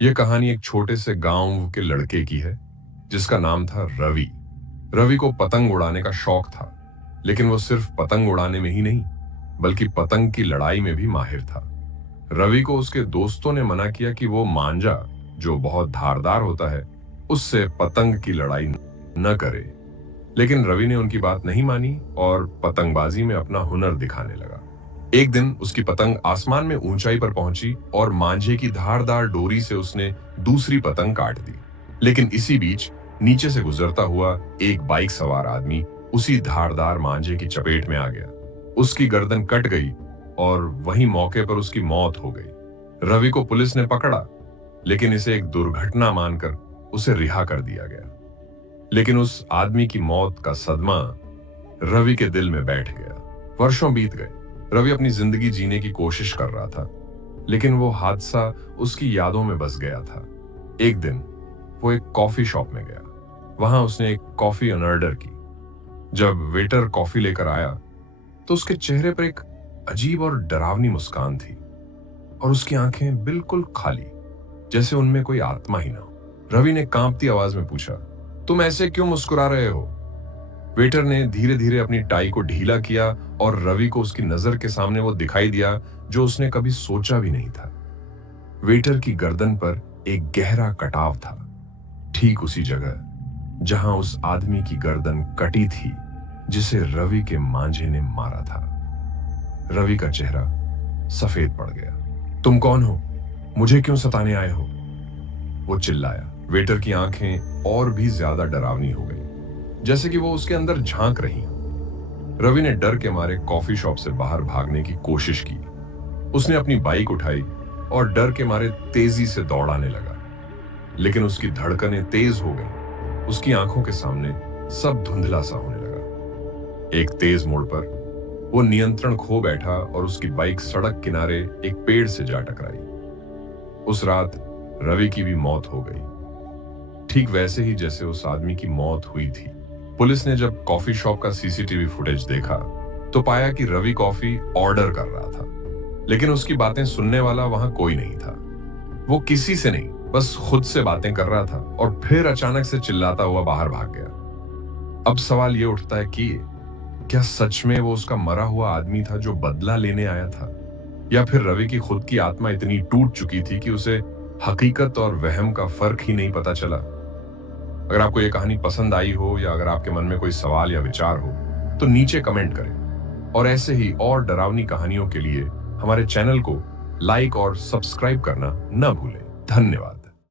यह कहानी एक छोटे से गांव के लड़के की है जिसका नाम था रवि। रवि को पतंग उड़ाने का शौक था, लेकिन वो सिर्फ पतंग उड़ाने में ही नहीं बल्कि पतंग की लड़ाई में भी माहिर था। रवि को उसके दोस्तों ने मना किया कि वो मांजा, जो बहुत धारदार होता है, उससे पतंग की लड़ाई न करे, लेकिन रवि ने उनकी बात नहीं मानी और पतंगबाजी में अपना हुनर दिखाने लगा। एक दिन उसकी पतंग आसमान में ऊंचाई पर पहुंची और मांझे की धारदार डोरी से उसने दूसरी पतंग काट दी। लेकिन इसी बीच नीचे से गुजरता हुआ एक बाइक सवार आदमी उसी धारदार मांझे की चपेट में आ गया। उसकी गर्दन कट गई और वहीं मौके पर उसकी मौत हो गई। रवि को पुलिस ने पकड़ा, लेकिन इसे एक दुर्घटना मानकर उसे रिहा कर दिया गया। लेकिन उस आदमी की मौत का सदमा रवि के दिल में बैठ गया। वर्षों बीत गए। रवि अपनी जिंदगी जीने की कोशिश कर रहा था, लेकिन वो हादसा उसकी यादों में बस गया था। एक दिन वो एक कॉफी शॉप में गया। वहां उसने एक कॉफी ऑर्डर की। जब वेटर कॉफी लेकर आया तो उसके चेहरे पर एक अजीब और डरावनी मुस्कान थी और उसकी आंखें बिल्कुल खाली, जैसे उनमें कोई आत्मा ही ना हो। रवि ने कांपती आवाज में पूछा, तुम ऐसे क्यों मुस्कुरा रहे हो? वेटर ने धीरे धीरे अपनी टाई को ढीला किया और रवि को उसकी नजर के सामने वो दिखाई दिया जो उसने कभी सोचा भी नहीं था। वेटर की गर्दन पर एक गहरा कटाव था, ठीक उसी जगह जहां उस आदमी की गर्दन कटी थी जिसे रवि के मांझे ने मारा था। रवि का चेहरा सफेद पड़ गया। तुम कौन हो? मुझे क्यों सताने आए हो? वो चिल्लाया। वेटर की आंखें और भी ज्यादा डरावनी हो गई, जैसे कि वो उसके अंदर झांक रही हो। रवि ने डर के मारे कॉफी शॉप से बाहर भागने की कोशिश की। उसने अपनी बाइक उठाई और डर के मारे तेजी से दौड़ाने लगा, लेकिन उसकी धड़कनें तेज हो गईं। उसकी आंखों के सामने सब धुंधला सा होने लगा। एक तेज मोड़ पर वो नियंत्रण खो बैठा और उसकी बाइक सड़क किनारे एक पेड़ से जा टकराई। उस रात रवि की भी मौत हो गई, ठीक वैसे ही जैसे उस आदमी की मौत हुई थी। पुलिस ने जब कॉफी शॉप का सीसीटीवी फुटेज देखा तो पाया कि रवि कॉफी ऑर्डर कर रहा था, लेकिन उसकी बातें सुनने वाला वहां कोई नहीं था। वो किसी से नहीं, बस खुद से बातें कर रहा था और फिर अचानक से चिल्लाता हुआ बाहर भाग गया। अब सवाल ये उठता है कि क्या सच में वो उसका मरा हुआ आदमी था जो बदला लेने आया था, या फिर रवि की खुद की आत्मा इतनी टूट चुकी थी कि उसे हकीकत और वहम का फर्क ही नहीं पता चला। अगर आपको ये कहानी पसंद आई हो या अगर आपके मन में कोई सवाल या विचार हो तो नीचे कमेंट करें, और ऐसे ही और डरावनी कहानियों के लिए हमारे चैनल को लाइक और सब्सक्राइब करना न भूलें। धन्यवाद।